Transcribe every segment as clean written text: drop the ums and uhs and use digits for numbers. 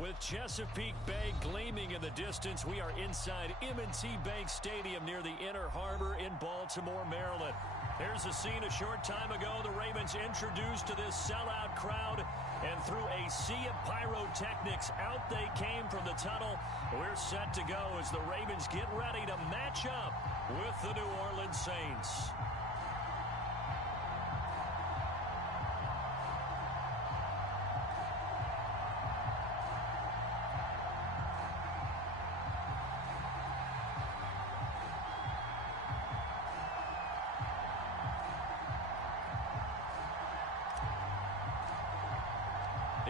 With Chesapeake Bay gleaming in the distance, we are inside M&T Bank Stadium near the Inner Harbor in Baltimore, Maryland. Here's a scene a short time ago. The Ravens introduced to this sellout crowd, and through a sea of pyrotechnics, out they came from the tunnel. We're set to go as the Ravens get ready to match up with the New Orleans Saints.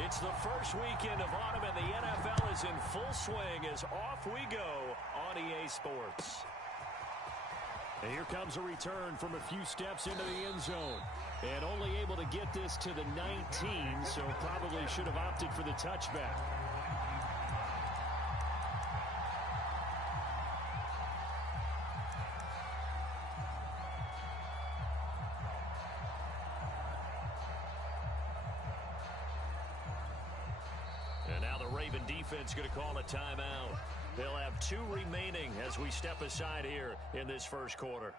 It's the first weekend of autumn, and the NFL is in full swing as off we go on EA Sports. And here comes a return from a few steps into the end zone. And only able to get this to the 19, so probably should have opted for the touchback. And now the Raven defense going to call a timeout. They'll have 2 remaining as we step aside here in this first quarter.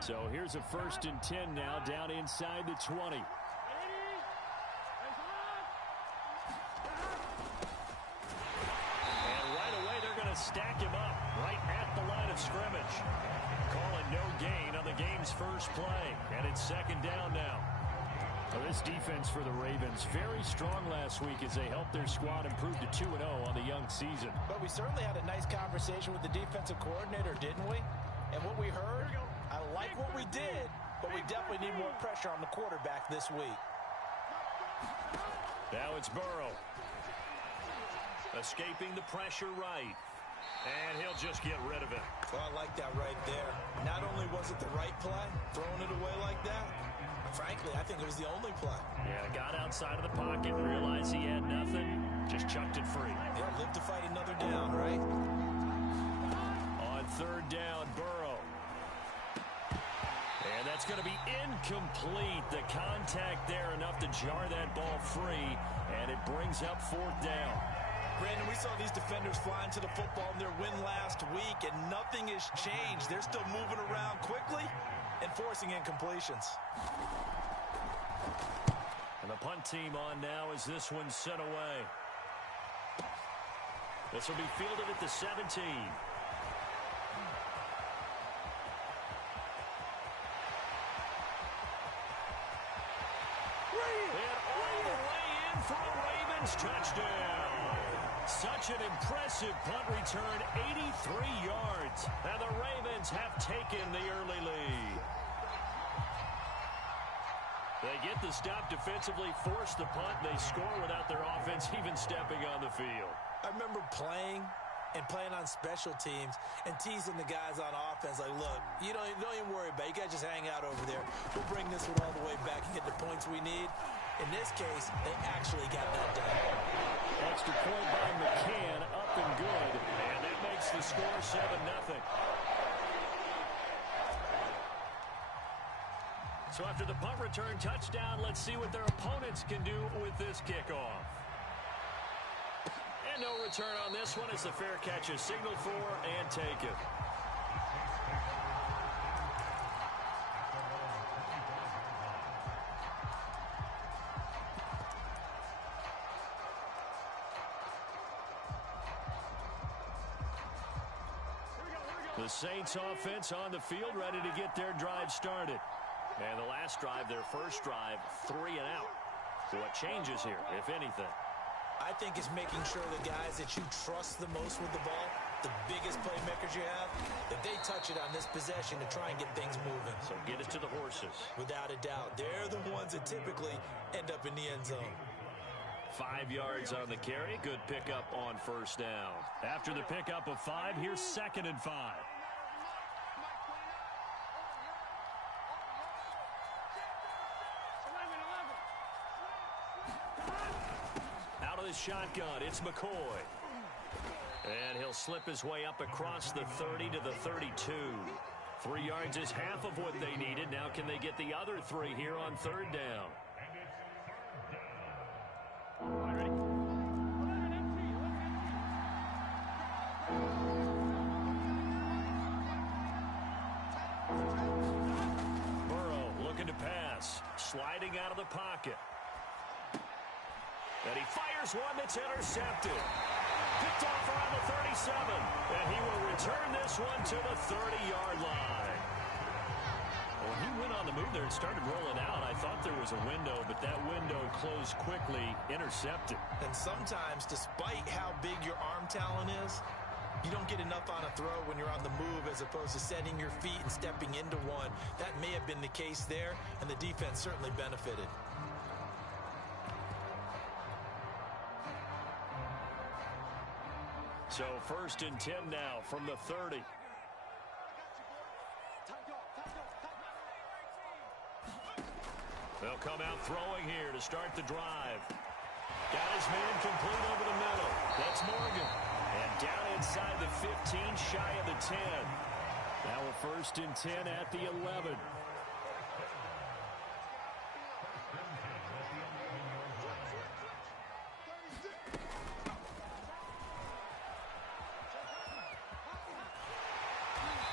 So here's a 1st and 10 now down inside the 20. Stack him up right at the line of scrimmage. Calling no gain on the game's first play. And it's 2nd down now. Well, this defense for the Ravens, very strong last week as they helped their squad improve to 2-0 on the young season. But we certainly had a nice conversation with the defensive coordinator, didn't we? And what we heard, I like what we did, but we definitely need more pressure on the quarterback this week. Now it's Burrow. Escaping the pressure right. And he'll just get rid of it. Well, I like that right there. Not only was it the right play, throwing it away like that, frankly, I think it was the only play. Yeah, got outside of the pocket, realized he had nothing, just chucked it free. Yeah, live to fight another down, right? On 3rd down, Burrow. And that's going to be incomplete. The contact there enough to jar that ball free, and it brings up 4th down. Brandon, we saw these defenders flying to the football in their win last week, and nothing has changed. They're still moving around quickly and forcing incompletions. And the punt team on now as this one's sent away. This will be fielded at the 17. And all the way in for a Ravens touchdown. Such an impressive punt return, 83 yards. And the Ravens have taken the early lead. They get the stop defensively, force the punt, and they score without their offense even stepping on the field. I remember playing on special teams and teasing the guys on offense like, look, you don't even worry about it. You guys just hang out over there. We'll bring this one all the way back and get the points we need. In this case, they actually got that done. Extra point by McCann, up and good. And that makes the score 7-0. So after the punt return touchdown, let's see what their opponents can do with this kickoff. And no return on this one as the fair catch is signaled for and taken. The Saints offense on the field ready to get their drive started. And the last drive, their first drive, 3 and out. So what changes here, if anything? I think it's making sure the guys that you trust the most with the ball, the biggest playmakers you have, that they touch it on this possession to try and get things moving. So get it to the horses. Without a doubt. They're the ones that typically end up in the end zone. 5 yards on the carry. Good pickup on 1st down. After the pickup of 5, here's 2nd and 5. Out of the shotgun, it's McCoy. And he'll slip his way up across the 30 to the 32. 3 yards is half of what they needed. Now can they get the other 3 here on third down? Burrow looking to pass. Sliding out of the pocket. And he fires one that's intercepted. Picked off around the 37. And he will return this one to the 30-yard line. Well, he went on the move there and started rolling out. I thought there was a window, but that window closed quickly, intercepted. And sometimes, despite how big your arm talent is, you don't get enough on a throw when you're on the move as opposed to setting your feet and stepping into one. That may have been the case there, and the defense certainly benefited. So 1st and 10 now from the 30. They'll come out throwing here to start the drive. Got his man complete over the middle. That's Morgan. And down inside the 15, shy of the 10. Now a 1st and 10 at the 11.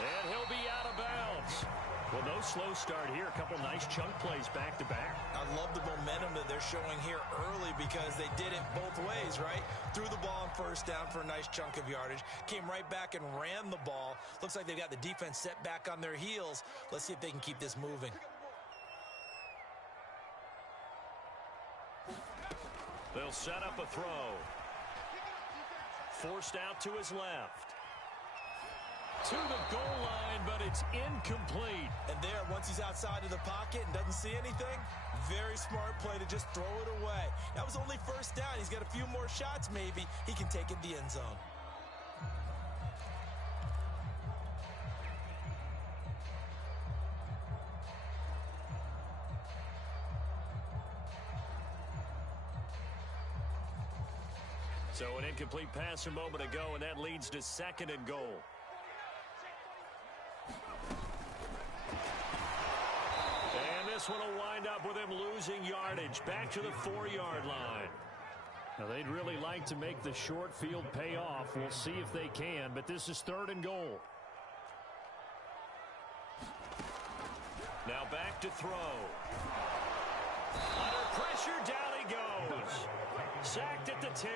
And he'll be out of bounds. Well, no slow start here. A couple nice chunk plays back-to-back. I love the momentum that they're showing here early because they did it both ways, right? Threw the ball on 1st down for a nice chunk of yardage. Came right back and ran the ball. Looks like they've got the defense set back on their heels. Let's see if they can keep this moving. They'll set up a throw. Forced out to his left. To the goal line, but it's incomplete. And there, once he's outside of the pocket and doesn't see anything, very smart play to just throw it away. That was only 1st down. He's got a few more shots, maybe. He can take it in the end zone. So an incomplete pass a moment ago, and that leads to 2nd and goal. And this one will wind up with him losing yardage back to the 4-yard line. Now, they'd really like to make the short field pay off. We'll see if they can, but this is 3rd and goal. Now back to throw. Under pressure, down he goes. Sacked at the 10.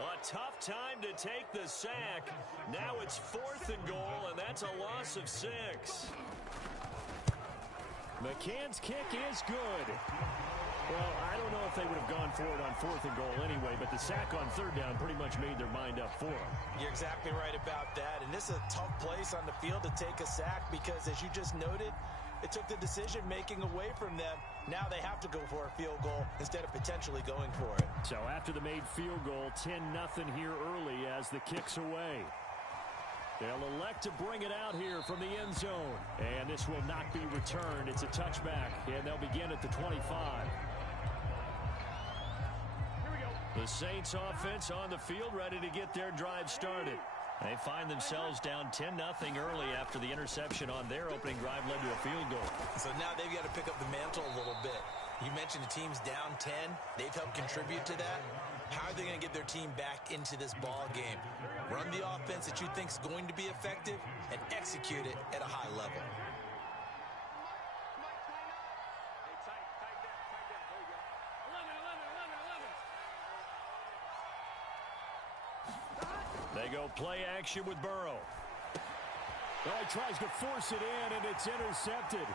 A tough time to take the sack. Now it's 4th and goal, and that's a loss of 6. McCann's kick is good. Well, I don't know if they would have gone for it on 4th and goal anyway, but the sack on 3rd down pretty much made their mind up for them. You're exactly right about that, and this is a tough place on the field to take a sack because, as you just noted, it took the decision-making away from them. Now they have to go for a field goal instead of potentially going for it. So after the made field goal, 10-0 here early as the kick's away. They'll elect to bring it out here from the end zone. And this will not be returned. It's a touchback, and they'll begin at the 25. The Saints offense on the field ready to get their drive started. They find themselves down 10-0 early after the interception on their opening drive led to a field goal. So now they've got to pick up the mantle a little bit. You mentioned the team's down 10. They've helped contribute to that. How are they going to get their team back into this ball game? Run the offense that you think is going to be effective and execute it at a high level. They go play action with Burrow. Oh, he tries to force it in, and it's intercepted.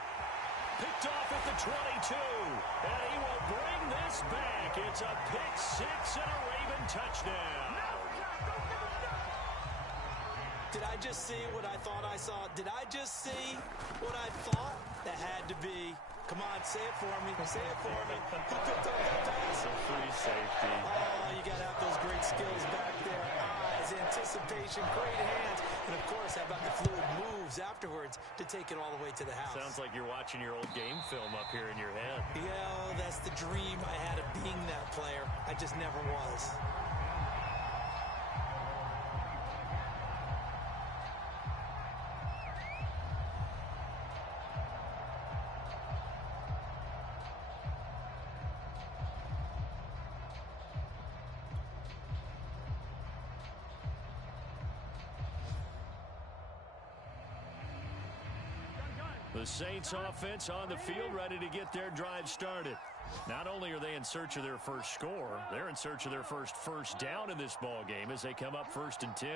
Picked off at the 22, and he will bring this back. It's a pick 6 and a Raven touchdown. Did I just see what I thought I saw? Did I just see what I thought? That had to be. Come on, say it for me. Say it for me. Who picked up that pass? A free safety. Oh, you got to have those great skills back there. Eyes, anticipation, great hands. And, of course, how about the fluid moves afterwards to take it all the way to the house? Sounds like you're watching your old game film up here in your head. Yeah, that's the dream I had of being that player. I just never was. The Saints offense on the field ready to get their drive started. Not only are they in search of their first score, they're in search of their first down in this ball game as they come up 1st and 10.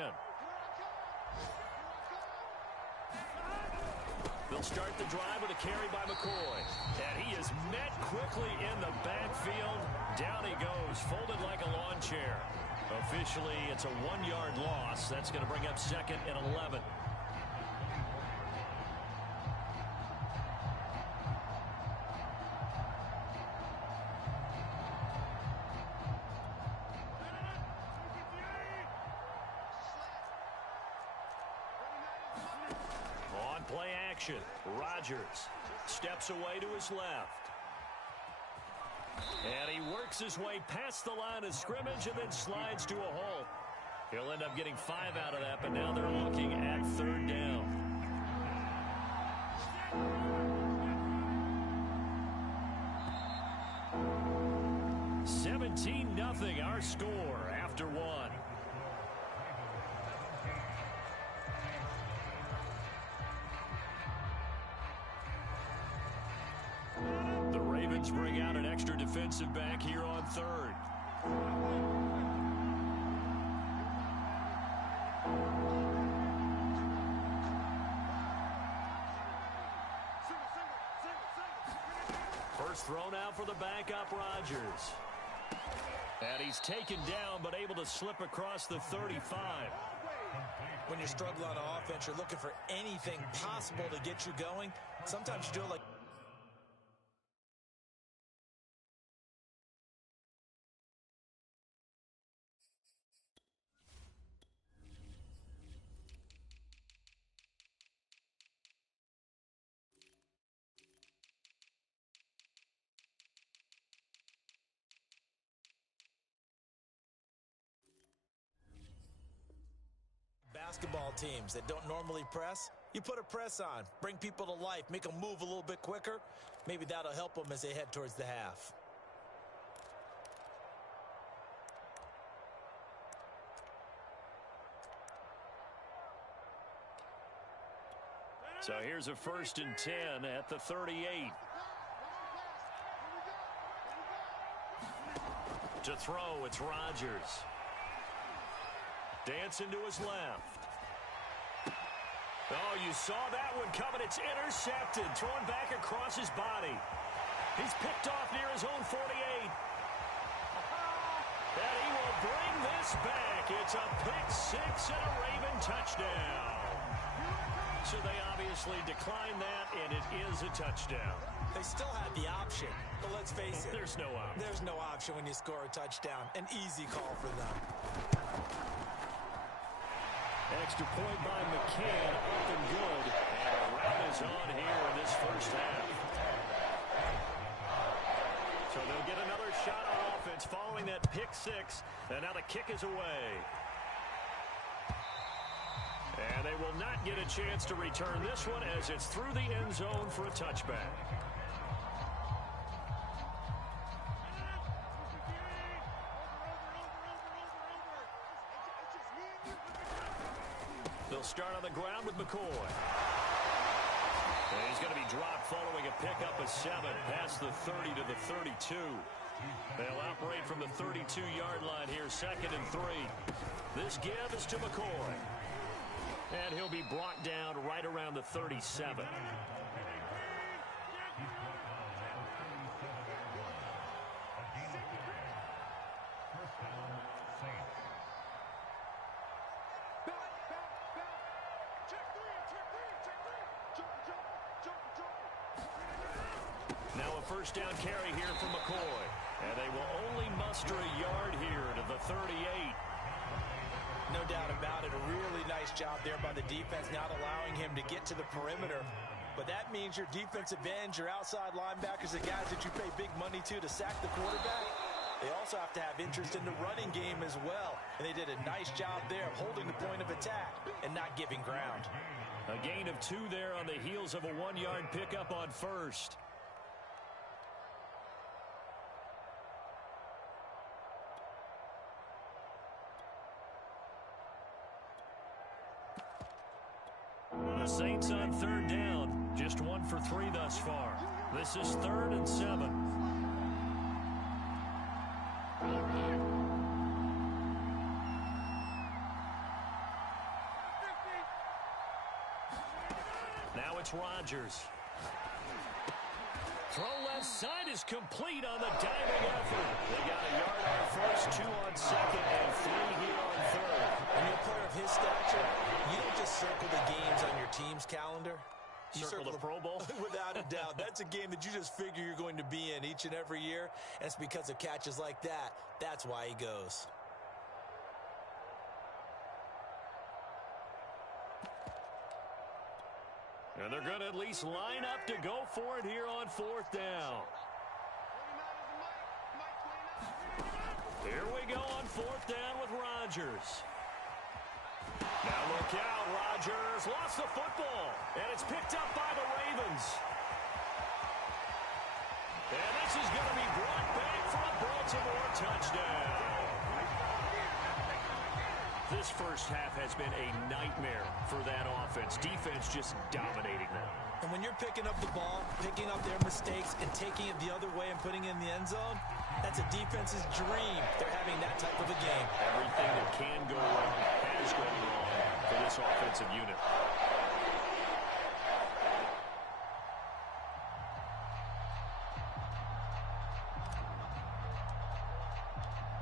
They'll start the drive with a carry by McCoy. And he is met quickly in the backfield. Down he goes, folded like a lawn chair. Officially, it's a 1-yard loss. That's going to bring up 2nd and 11. On play action, Rodgers steps away to his left. And he works his way past the line of scrimmage and then slides to a hole. He'll end up getting 5 out of that, but now they're looking at 3rd down. (17-0) our score after 1. Bring out an extra defensive back here on 3rd. First thrown out for the backup, Rodgers. And he's taken down, but able to slip across the 35. When you're struggling on offense, you're looking for anything possible to get you going. Sometimes you do it like... basketball teams that don't normally press, you put a press on, bring people to life, make them move a little bit quicker. Maybe that'll help them as they head towards the half. So here's a 1st and 10 at the 38. To throw, it's Rodgers. Dancing to his left. Oh, you saw that one coming. It's intercepted. Thrown back across his body. He's picked off near his own 48. And he will bring this back. It's a pick-6 and a Raven touchdown. So they obviously declined that, and it is a touchdown. They still had the option, but let's face it. There's no option. There's no option when you score a touchdown. An easy call for them. Extra point by McCann, up and good. And a wrap is on here in this first half. So they'll get another shot on offense following that pick-6. And now the kick is away. And they will not get a chance to return this one as it's through the end zone for a touchback. They'll start on the ground with McCoy. And he's going to be dropped following a pickup of 7 past the 30 to the 32. They'll operate from the 32-yard line here, 2nd and 3. This give is to McCoy. And he'll be brought down right around the 37. Now a first down carry here from McCoy. And they will only muster a yard here to the 38. No doubt about it. A really nice job there by the defense, not allowing him to get to the perimeter. But that means your defensive ends, your outside linebackers, the guys that you pay big money to sack the quarterback, they also have to have interest in the running game as well. And they did a nice job there of holding the point of attack and not giving ground. A gain of 2 there on the heels of a 1-yard pickup on first. The Saints on 3rd down. Just 1 for 3 thus far. This is 3rd and 7. Now it's Rodgers. Throw left side is complete on the diving effort. They got a yard on first, 2 on second, and 3 here on third. When you're a player of his stature, you don't just circle the games on your team's calendar. You circle the Pro Bowl? Without a doubt. That's a game that you just figure you're going to be in each and every year, and it's because of catches like that. That's why he goes. And they're going to at least line up to go for it here on 4th down. Here we go on 4th down with Rodgers. Now look out, Rodgers lost the football, and it's picked up by the Ravens. And this is going to be brought back for a Baltimore touchdown. This first half has been a nightmare for that offense. Defense just dominating them. And when you're picking up the ball, picking up their mistakes, and taking it the other way and putting it in the end zone, that's a defense's dream. They're having that type of a game. Everything that can go wrong has gone wrong for this offensive unit.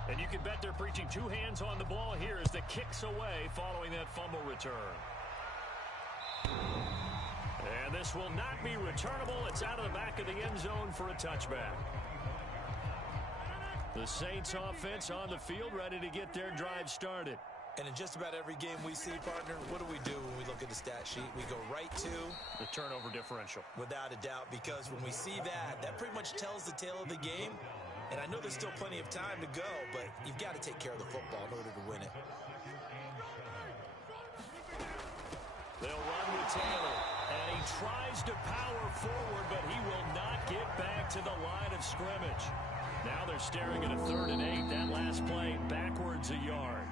And you can bet they're preaching 2 hands on the ball here as the kick's away following that fumble return. And this will not be returnable. It's out of the back of the end zone for a touchback. The Saints offense on the field ready to get their drive started. And in just about every game we see, partner, what do we do when we look at the stat sheet? We go right to the turnover differential. Without a doubt, because when we see that, that pretty much tells the tale of the game. And I know there's still plenty of time to go, but you've got to take care of the football in order to win it. They'll run with Taylor, and he tries to power forward, but he will not get back to the line of scrimmage. Now they're staring at a 3rd and 8. That last play, backwards a yard.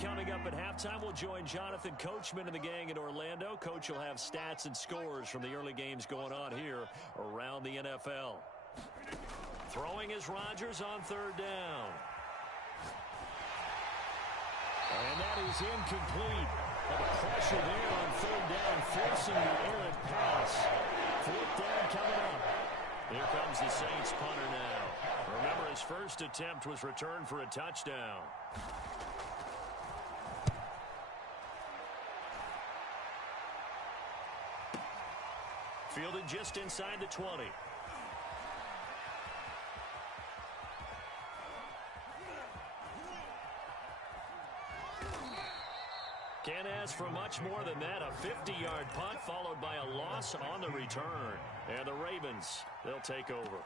Coming up at halftime, we'll join Jonathan Coachman and the gang in Orlando. Coach will have stats and scores from the early games going on here around the NFL. Throwing is Rodgers on 3rd down. And that is incomplete. Well, the pressure there on 3rd down, forcing the errant pass. 4th down coming up. Here comes the Saints punter now. Remember, his first attempt was returned for a touchdown. Fielded just inside the 20. Can't ask for much more than that. A 50-yard punt followed by a loss on the return. And the Ravens, they'll take over.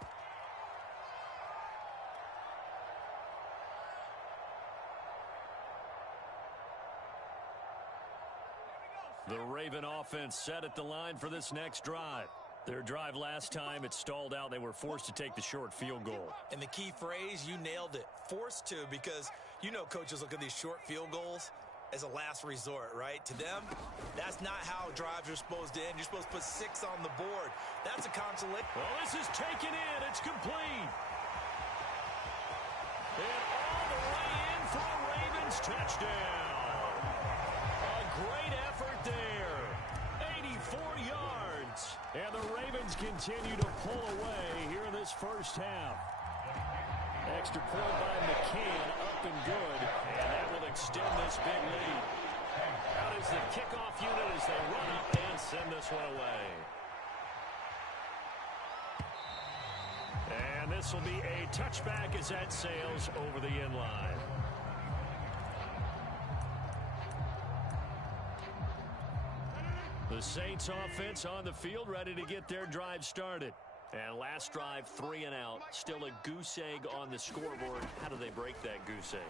The Raven offense set at the line for this next drive. Their drive last time, it stalled out. They were forced to take the short field goal. And the key phrase, you nailed it. Forced to, because you know coaches look at these short field goals as a last resort, right? To them, that's not how drives are supposed to end. You're supposed to put 6 on the board. That's a consolation. Well, this is taken in. It's complete. And all the way in for a Ravens touchdown. A great effort there. 84 yards. And the Ravens continue to pull away here in this first half. Extra point by McCann, up and good. And that will extend this big lead. Out is the kickoff unit as they run up and send this one away. And this will be a touchback as that sails over the end line. The Saints offense on the field ready to get their drive started. And last drive, 3 and out. Still a goose egg on the scoreboard. How do they break that goose egg?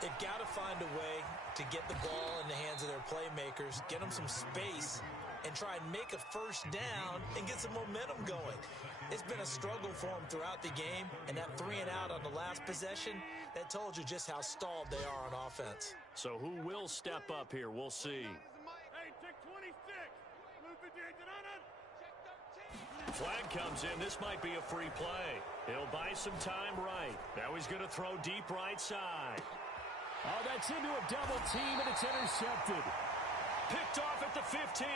They've got to find a way to get the ball in the hands of their playmakers, get them some space, and try and make a first down and get some momentum going. It's been a struggle for them throughout the game, and that 3 and out on the last possession, that told you just how stalled they are on offense. So who will step up here? We'll see. Hey, check 26. Flag comes in. This might be a free play. He'll buy some time right. Now he's going to throw deep right side. Oh, that's into a double team, and it's intercepted. Picked off at the 15.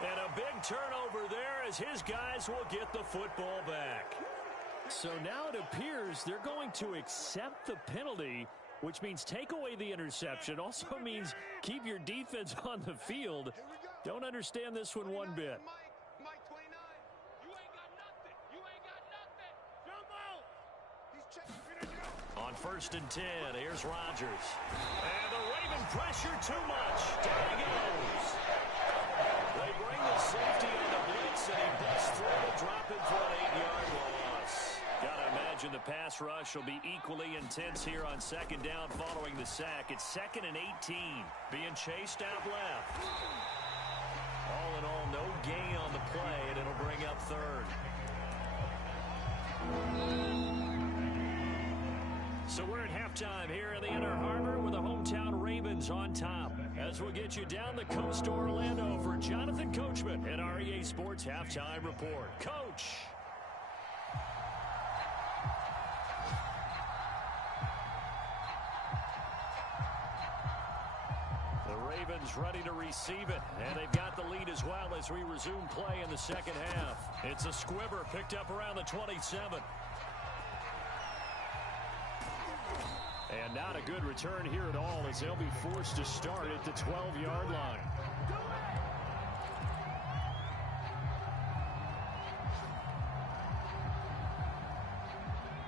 And a big turnover there as his guys will get the football back. So now it appears they're going to accept the penalty, which means take away the interception. Also means keep your defense on the field. Don't understand this one bit. On 1st and 10, here's Rodgers. And the Raven pressure too much. Down he goes. They bring the safety on the blitz, and he busts through to drop it for an 8-yard loss. Gotta imagine the pass rush will be equally intense here on 2nd down following the sack. It's 2nd and 18. Being chased out left. All in all, no gain on the play, and it'll bring up 3rd. So we're at halftime here in the Inner Harbor with the hometown Ravens on top. As we'll get you down the coast to Orlando for Jonathan Coachman at REA Sports Halftime Report. Coach. The Ravens ready to receive it, and they've got the lead as well as we resume play in the second half. It's a squibber picked up around the 27. And not a good return here at all as they'll be forced to start at the 12-yard line.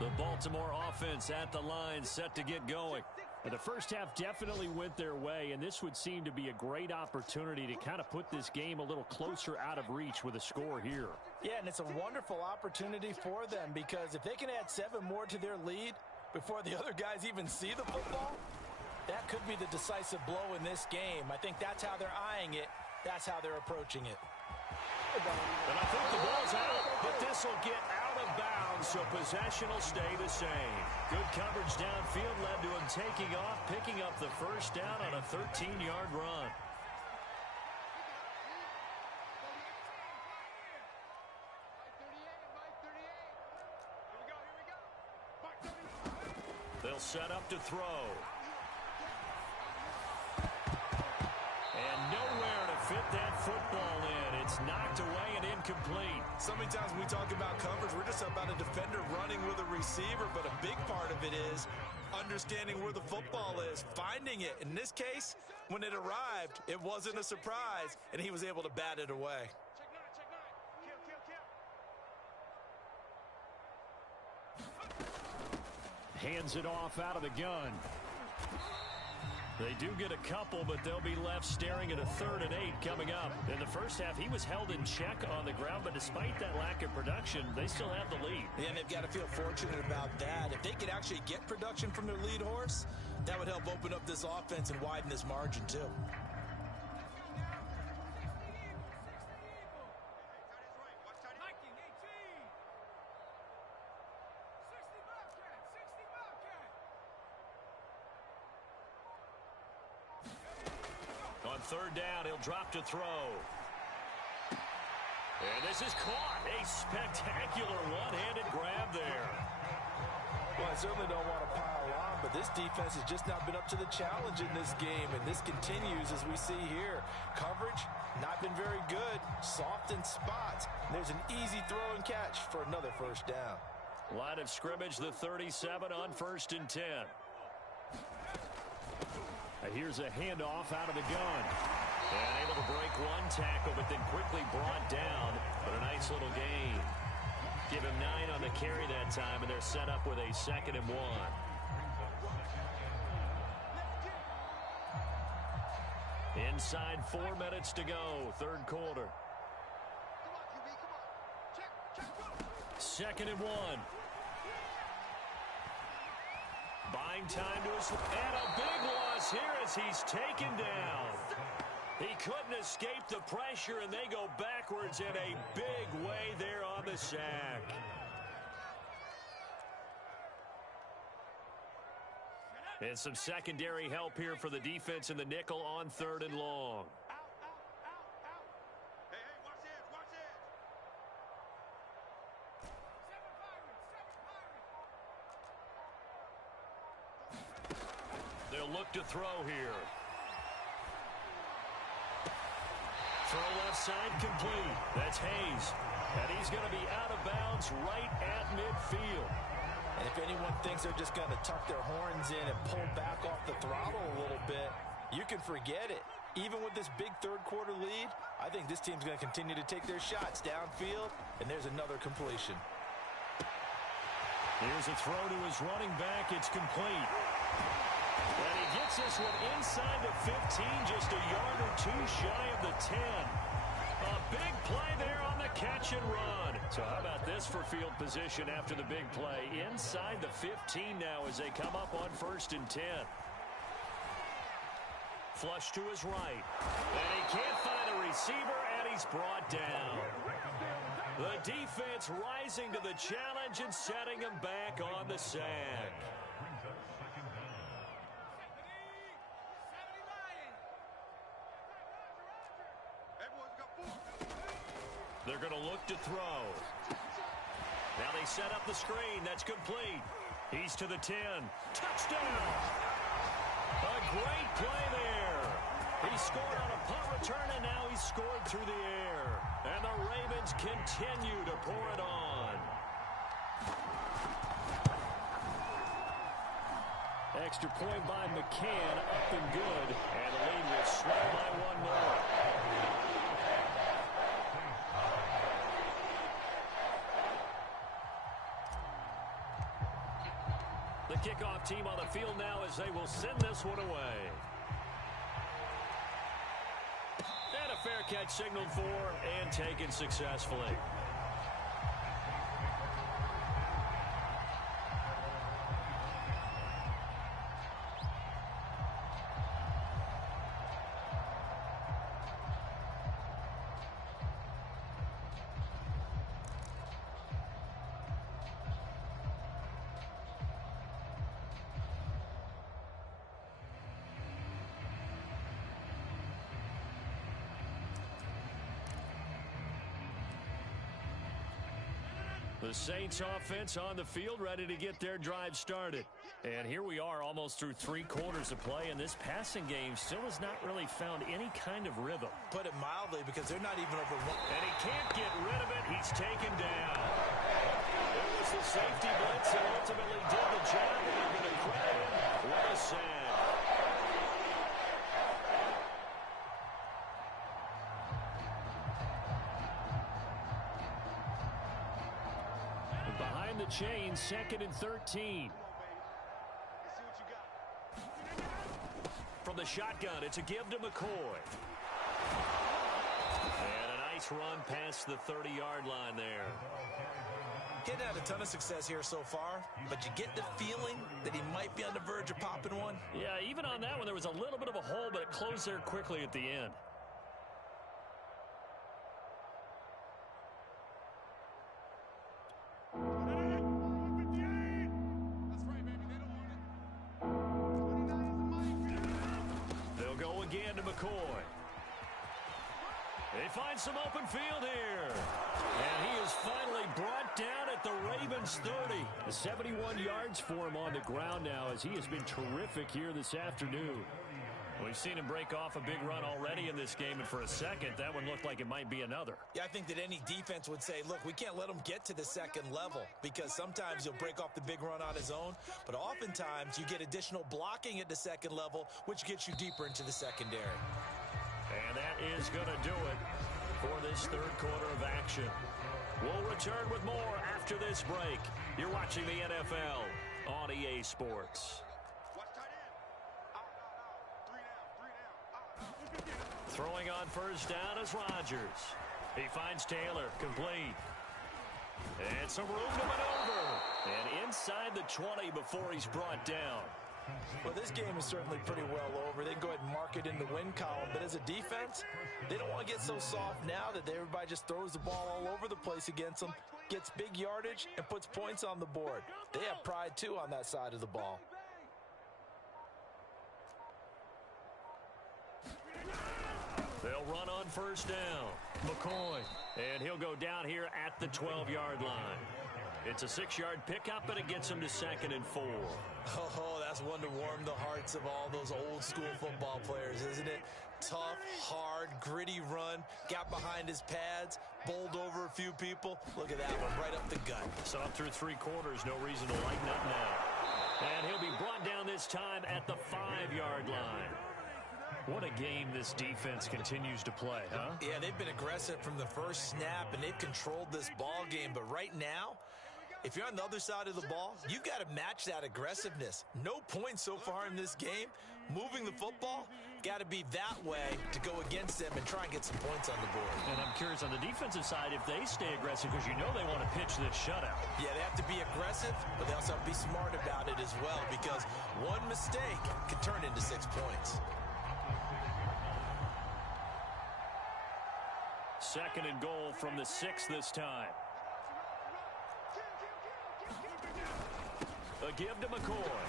The Baltimore offense at the line set to get going. And the first half definitely went their way, and this would seem to be a great opportunity to kind of put this game a little closer out of reach with a score here. Yeah, and it's a wonderful opportunity for them because if they can add 7 more to their lead before the other guys even see the football, that could be the decisive blow in this game. I think that's how they're eyeing it. That's how they're approaching it. And I think the ball's out, but this will get out of bounds, so possession will stay the same. Good coverage downfield led to him taking off, picking up the first down on a 13-yard run. They'll set up to throw. And nowhere to fit that football in. It's knocked away and incomplete. So many times when we talk about coverage, we're just about a defender running with a receiver, but a big part of it is understanding where the football is, finding it. In this case, when it arrived, it wasn't a surprise, and he was able to bat it away. Hands it off out of the gun. They do get a couple, but they'll be left staring at a 3rd and 8 coming up. In the first half, he was held in check on the ground, but despite that lack of production, they still have the lead. Yeah, and they've got to feel fortunate about that. If they could actually get production from their lead horse, that would help open up this offense and widen this margin, too. On 3rd down, he'll drop to throw. And this is caught. A spectacular one-handed grab there. Well, I certainly don't want to pile on, but this defense has just not been up to the challenge in this game, and this continues as we see here. Coverage, not been very good. Soft in spots. And there's an easy throw and catch for another first down. Line of scrimmage, the 37 on 1st and 10. Here's a handoff out of the gun. And able to break one tackle, but then quickly brought down. But a nice little gain. Give him 9 on the carry that time, and they're set up with a 2nd and 1. Inside 4 minutes to go, 3rd quarter. 2nd and 1. Buying time to his, and a big loss here as he's taken down. He couldn't escape the pressure, and they go backwards in a big way there on the sack. And some secondary help here for the defense in the nickel on 3rd and long. They'll look to throw here. Throw left side complete. That's Hayes. And he's going to be out of bounds right at midfield. And if anyone thinks they're just going to tuck their horns in and pull back off the throttle a little bit, you can forget it. Even with this big third-quarter lead, I think this team's going to continue to take their shots downfield, and there's another completion. Here's a throw to his running back. It's complete. And he gets this one inside the 15, just a yard or two shy of the 10. A big play there on the catch and run. So how about this for field position after the big play? Inside the 15 now as they come up on 1st and 10. Flush to his right. And he can't find a receiver, and he's brought down. The defense rising to the challenge and setting him back on the sack. They're going to look to throw. Now they set up the screen. That's complete. He's to the 10. Touchdown! A great play there. He scored on a punt return, and now he's scored through the air. And the Ravens continue to pour it on. Extra point by McCann, up and good. And the lead will swell by one more. The kickoff team on the field now as they will send this one away. And a fair catch signaled for and taken successfully. The Saints offense on the field ready to get their drive started. And here we are almost through 3 quarters of play, and this passing game still has not really found any kind of rhythm. Put it mildly, because they're not even over one. And he can't get rid of it. He's taken down. It was the safety blitz that ultimately did the job, and they're going to credit him with a sack. Behind the chain, 2nd and 13. From the shotgun, it's a give to McCoy. And a nice run past the 30-yard line there. He hadn't had a ton of success here so far, but you get the feeling that he might be on the verge of popping one. Yeah, even on that one, there was a little bit of a hole, but it closed there quickly at the end. McCoy. They find some open field here. And he is finally brought down at the Ravens 30. 71 yards for him on the ground now as he has been terrific here this afternoon. We've seen him break off a big run already in this game, and for a second, that one looked like it might be another. Yeah, I think that any defense would say, look, we can't let him get to the second level, because sometimes he'll break off the big run on his own, but oftentimes you get additional blocking at the second level, which gets you deeper into the secondary. And that is going to do it for this third quarter of action. We'll return with more after this break. You're watching the NFL on EA Sports. Throwing on first down is Rodgers. He finds Taylor, complete. And some room to maneuver. And inside the 20 before he's brought down. Well, this game is certainly pretty well over. They can go ahead and mark it in the win column. But as a defense, they don't want to get so soft now that everybody just throws the ball all over the place against them, gets big yardage, and puts points on the board. They have pride, too, on that side of the ball. They'll run on first down. McCoy. And he'll go down here at the 12-yard line. It's a 6-yard pickup, and it gets him to 2nd and 4. Oh, that's one to warm the hearts of all those old-school football players, isn't it? Tough, hard, gritty run. Got behind his pads, bowled over a few people. Look at that one, right up the gut. Saw it through 3 quarters. No reason to lighten up now. And he'll be brought down this time at the 5-yard line. What a game this defense continues to play, huh? Yeah, they've been aggressive from the first snap, and they've controlled this ball game. But right now, if you're on the other side of the ball, you've got to match that aggressiveness. No points so far in this game. Moving the football, got to be that way to go against them and try and get some points on the board. And I'm curious on the defensive side if they stay aggressive, because you know they want to pitch this shutout. Yeah, they have to be aggressive, but they also have to be smart about it as well, because one mistake can turn into 6 points. 2nd and goal from the 6 this time. A give to McCoy.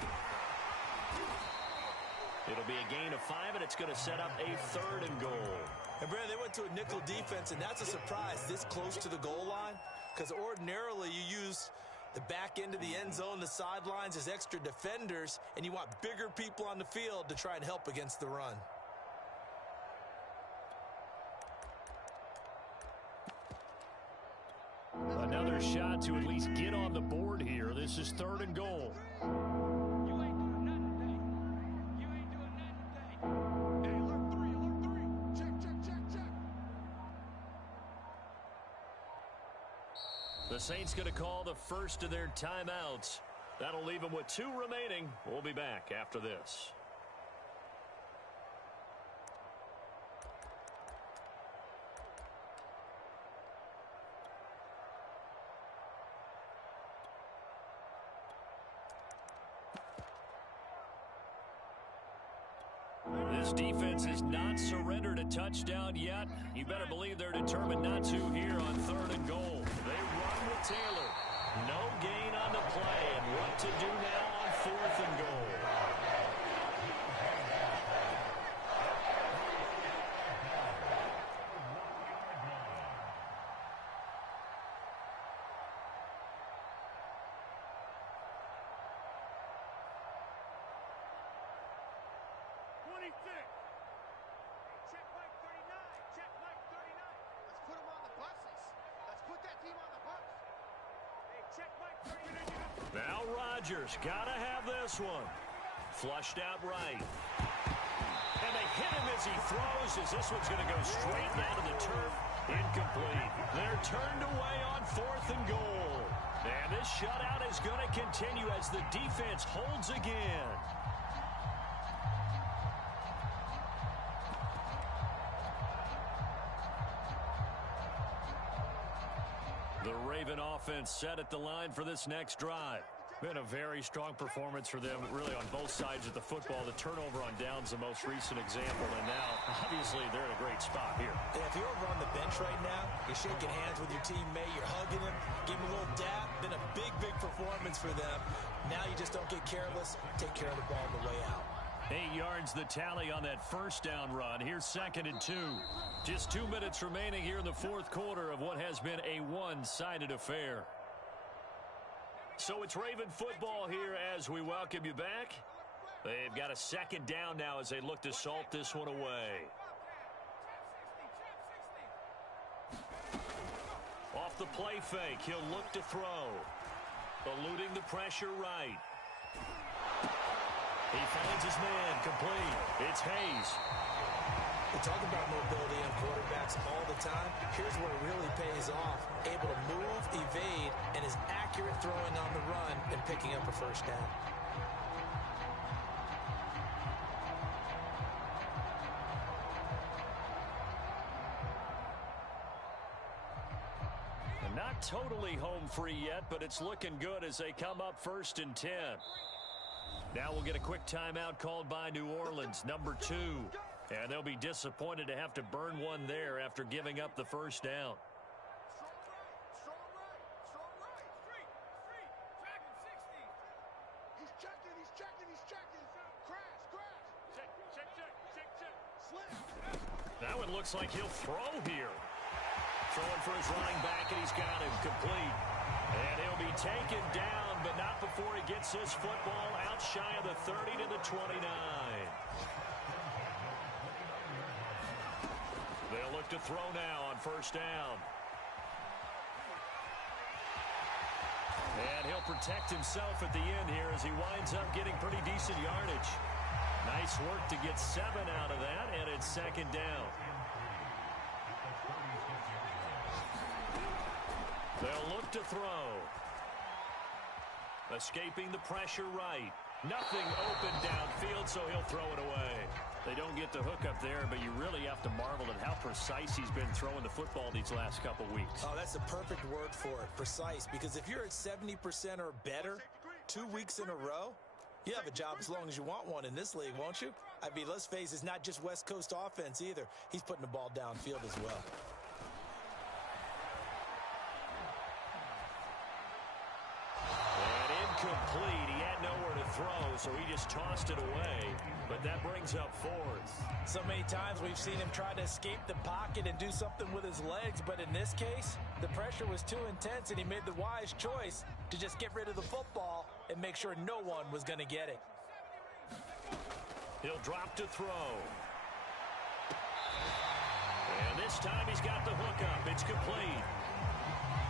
It'll be a gain of 5, and it's going to set up a 3rd and goal. And, Brad, they went to a nickel defense, and that's a surprise this close to the goal line, because ordinarily you use the back end of the end zone, the sidelines as extra defenders, and you want bigger people on the field to try and help against the run. Another shot to at least get on the board here. This is 3rd and goal. You ain't doing nothing today. You ain't doing nothing today. Hey, alert 3. Check. The Saints going to call the first of their timeouts. That'll leave them with 2 remaining. We'll be back after this. This defense has not surrendered a touchdown yet. You better believe they're determined not to here on 3rd and goal. They run with Taylor. No gain on the play. And what to do now on 4th and goal? Check Mike 39. Check Mike 39. Let's put him on the buses. Let's put that team on the bus. Hey, check Mike 39. Now Rodgers got to have this one. Flushed out right. And they hit him as he throws, as this one's going to go straight down to the turf. Incomplete. They're turned away on 4th and goal. And this shutout is going to continue as the defense holds again. The Raven offense set at the line for this next drive. Been a very strong performance for them, really, on both sides of the football. The turnover on downs, the most recent example, and now, obviously, they're in a great spot here. Yeah, if you're over on the bench right now, you're shaking hands with your teammate, you're hugging him, give him a little dap. Been a big, big performance for them. Now you just don't get careless. Take care of the ball on the way out. 8 yards the tally on that first down run. Here's 2nd and 2. Just 2 minutes remaining here in the 4th quarter of what has been a one-sided affair. So it's Raven football here as we welcome you back. They've got a 2nd down now as they look to salt this one away. Off the play fake, he'll look to throw. Eluding the pressure right. He finds his man, complete. It's Hayes. We talk about mobility on quarterbacks all the time. Here's where it really pays off. Able to move, evade, and is accurate throwing on the run and picking up a first down. And not totally home free yet, but it's looking good as they come up 1st and 10. Now we'll get a quick timeout called by New Orleans, number 2. And they'll be disappointed to have to burn one there after giving up the first down. That one looks like he'll throw here. Throwing for his running back, and he's got him complete. And he'll be taken down, but not before he gets this football out shy of the 30 to the 29. They'll look to throw now on first down. And he'll protect himself at the end here as he winds up getting pretty decent yardage. Nice work to get 7 out of that, and it's second down. They'll look to throw. Escaping the pressure right. Nothing open downfield, so he'll throw it away. They don't get the hook up there, but you really have to marvel at how precise he's been throwing the football these last couple weeks. Oh, that's the perfect word for it, precise, because if you're at 70% or better 2 weeks in a row, you have a job as long as you want one in this league, won't you? I mean, let's face it, it's not just West Coast offense either. He's putting the ball downfield as well. And incomplete. He had nowhere to throw, so he just tossed it away. But that brings up 4th. So many times we've seen him try to escape the pocket and do something with his legs, but in this case, the pressure was too intense and he made the wise choice to just get rid of the football and make sure no one was going to get it. He'll drop to throw. And this time he's got the hook up. It's complete.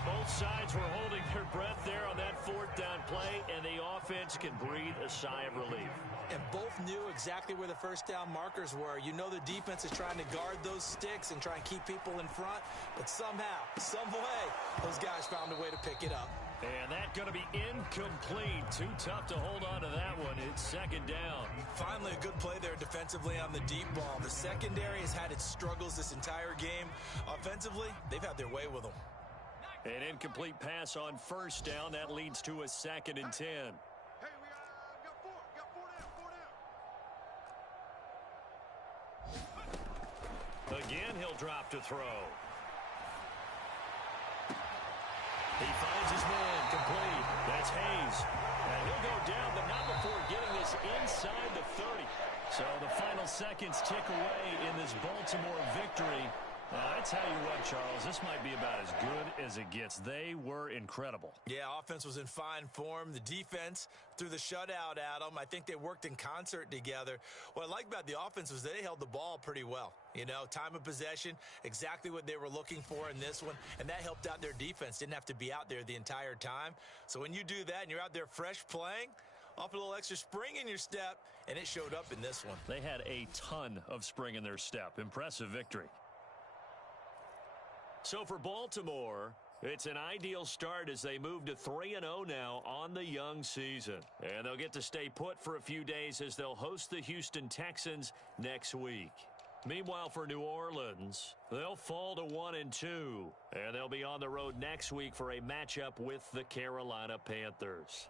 Both sides were holding their breath there on that 4th down play, and the offense can breathe a sigh of relief. And both knew exactly where the first down markers were. You know the defense is trying to guard those sticks and try and keep people in front, but somehow, some way, those guys found a way to pick it up. And that's going to be incomplete. Too tough to hold on to that one. It's second down. Finally, a good play there defensively on the deep ball. The secondary has had its struggles this entire game. Offensively, they've had their way with them. An incomplete pass on first down. That leads to a 2nd and 10. Hey, we got 4. Got 4 down. Again, he'll drop to throw. He finds his man, complete. That's Hayes. And he'll go down, but not before getting this inside the 30. So the final seconds tick away in this Baltimore victory. That's how you run, Charles. This might be about as good as it gets. They were incredible. Yeah, offense was in fine form. The defense threw the shutout at them. I think they worked in concert together. What I like about the offense was they held the ball pretty well. You know, time of possession, exactly what they were looking for in this one, and that helped out their defense. Didn't have to be out there the entire time. So when you do that and you're out there fresh playing, off a little extra spring in your step, and it showed up in this one. They had a ton of spring in their step. Impressive victory. So for Baltimore, it's an ideal start as they move to 3-0 now on the young season. And they'll get to stay put for a few days as they'll host the Houston Texans next week. Meanwhile, for New Orleans, they'll fall to 1-2. And they'll be on the road next week for a matchup with the Carolina Panthers.